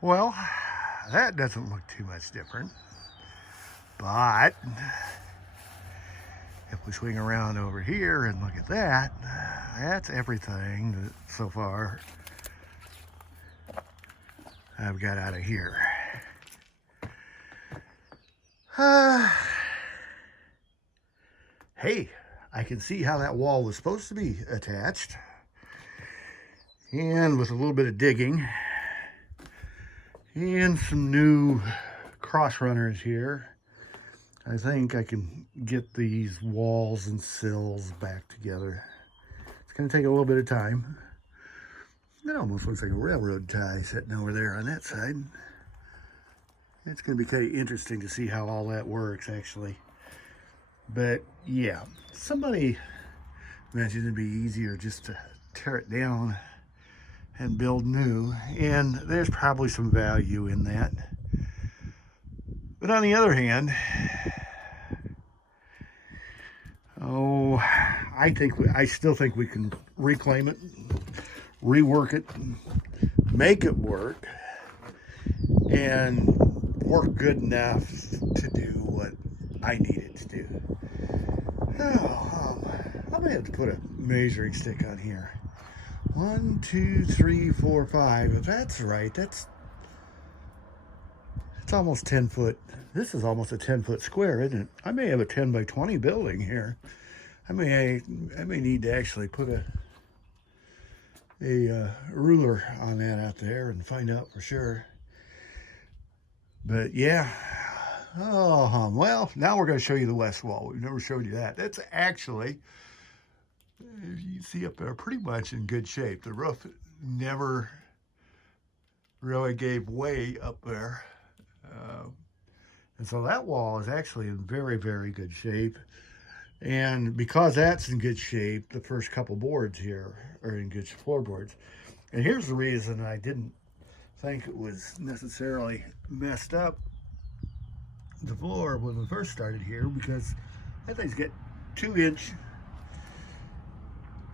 Well, that doesn't look too much different. But if we swing around over here and look at that, that's everything that so far I've got out of here. Hey, I can see how that wall was supposed to be attached. And with a little bit of digging and some new cross runners here, I think I can get these walls and sills back together. It's going to take a little bit of time. It almost looks like a railroad tie sitting over there on that side. It's going to be kind of interesting to see how all that works, actually. But yeah, somebody mentioned it'd be easier just to tear it down and build new, and there's probably some value in that. But on the other hand, I still think we can reclaim it, rework it, make it work, and work good enough to do what I need it to do. I'm gonna have to put a measuring stick on here. 1, 2, 3, 4, 5. If that's right, it's almost 10 foot. This is almost a 10-foot square, isn't it? I may have a 10 by 20 building here. I may need to actually put a ruler on that out there and find out for sure. But yeah, well, now we're going to show you the west wall. We've never showed you that. That's actually, as you see up there, pretty much in good shape. The roof never really gave way up there. And so that wall is actually in very, very good shape. And because that's in good shape, the first couple boards here are in good floorboards. And here's the reason I didn't think it was necessarily messed up, the floor, when we first started here, because that thing's got 2-inch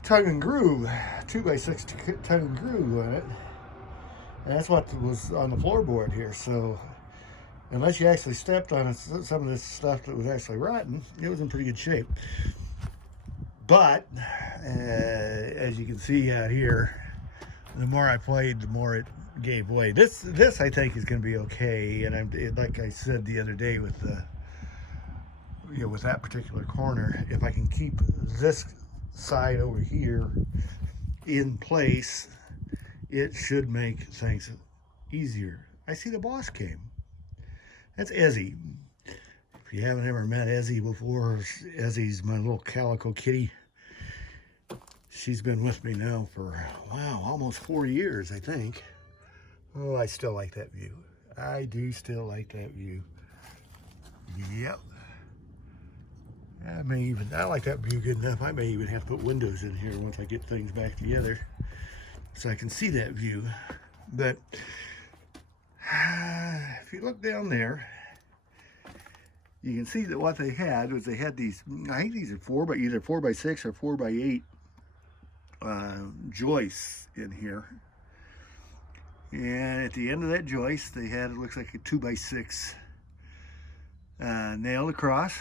tongue and groove, 2x6 tongue and groove on it. And that's what was on the floorboard here. So unless you actually stepped on it, some of this stuff that was actually rotten, it was in pretty good shape. But as you can see out here, the more I played, the more it gave way. This I think is going to be okay. And like I said the other day with with that particular corner, if I can keep this side over here in place, it should make things easier. I see the boss came. That's Ezzy. If you haven't ever met Ezzy before, Ezzy's my little calico kitty. She's been with me now for, wow, almost 4 years, I think. Oh, I still like that view. I do still like that view. Yep. I like that view good enough. I may even have to put windows in here once I get things back together so I can see that view. But if you look down there, you can see that what they had was they had these, I think these are either 4x6 or 4x8 joists in here. And at the end of that joist, they had, it looks like a 2x6 nailed across.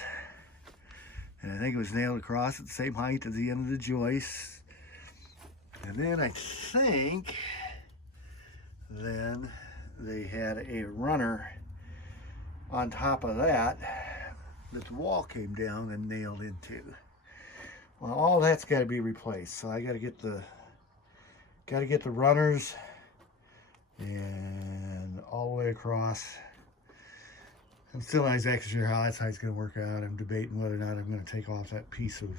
And I think it was nailed across at the same height as the end of the joist. And then I think then they had a runner on top of that the wall came down and nailed into. Well, all that's got to be replaced. So I got to get the runners and all the way across. I'm still not exactly sure how that side's going to work out. I'm debating whether or not I'm going to take off that piece of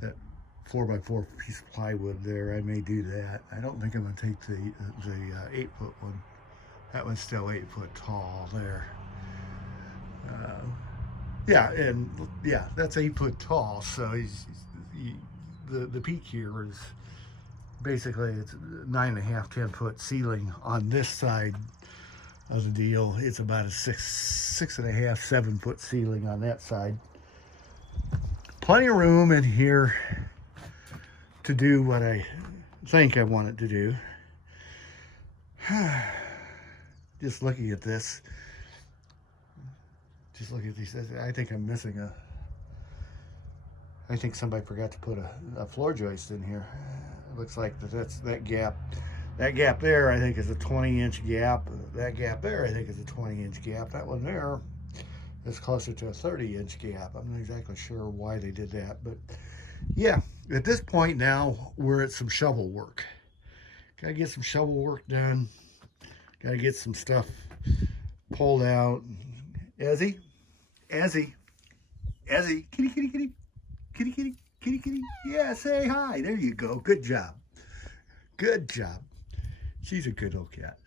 that 4x4 piece of plywood there. I may do that. I don't think I'm going to take the 8-foot one. That one's still 8 foot tall there. Yeah, and yeah, that's 8 foot tall. So the peak here is basically it's 9.5, 10 foot ceiling on this side of the deal. It's about a 6.5, 7 foot ceiling on that side. Plenty of room in here to do what I think I want it to do. Just looking at this, just looking at these, I think I'm missing I think somebody forgot to put a floor joist in here. It looks like that's that gap. That gap there, I think, is a 20-inch gap. That gap there, I think, is a 20-inch gap. That one there is closer to a 30-inch gap. I'm not exactly sure why they did that, but yeah, at this point now, we're at some shovel work. Gotta get some shovel work done. Gotta get some stuff pulled out. Ezzy, kitty, kitty, kitty, kitty, kitty, kitty, kitty. Yeah, say hi. There you go. Good job. Good job. She's a good old cat.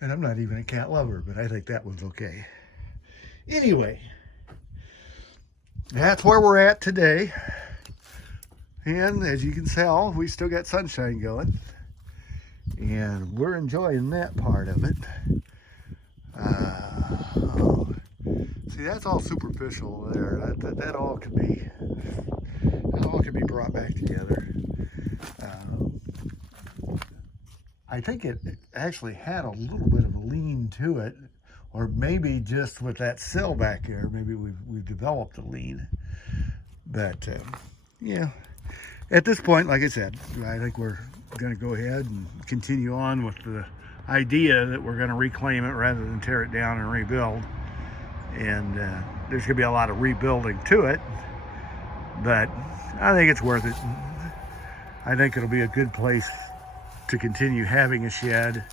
And I'm not even a cat lover, but I think that one's okay. Anyway, that's where we're at today. And as you can tell, we still got sunshine going. And we're enjoying that part of it. See, that's all superficial there. That all could be brought back together. I think it actually had a little bit of a lean to it, or maybe just with that sill back there, maybe we've developed a lean. But yeah, at this point, like I said, I think we're going to go ahead and continue on with the idea that we're going to reclaim it rather than tear it down and rebuild. And there's going to be a lot of rebuilding to it, but I think it's worth it. I think it'll be a good place to continue having a shed.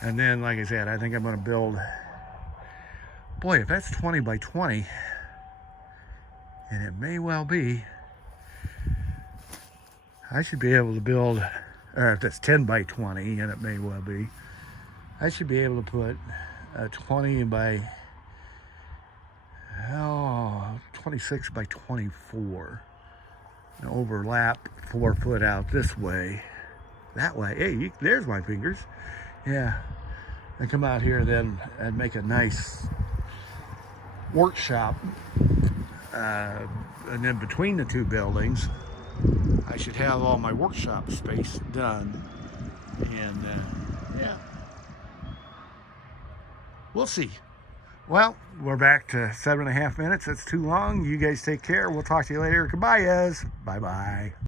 And then, like I said, I think I'm going to build, boy, if that's 20 by 20, and it may well be, I should be able to build, or if that's 10 by 20, and it may well be, I should be able to put a 20 by 26 by 24 and overlap 4 foot out this way, that way. Hey, there's my fingers. Yeah, and come out here then and make a nice workshop, and then between the two buildings I should have all my workshop space done. And yeah, we'll see. Well, we're back to 7.5 minutes. That's too long. You guys take care. We'll talk to you later. Goodbye, Ez. Bye-bye.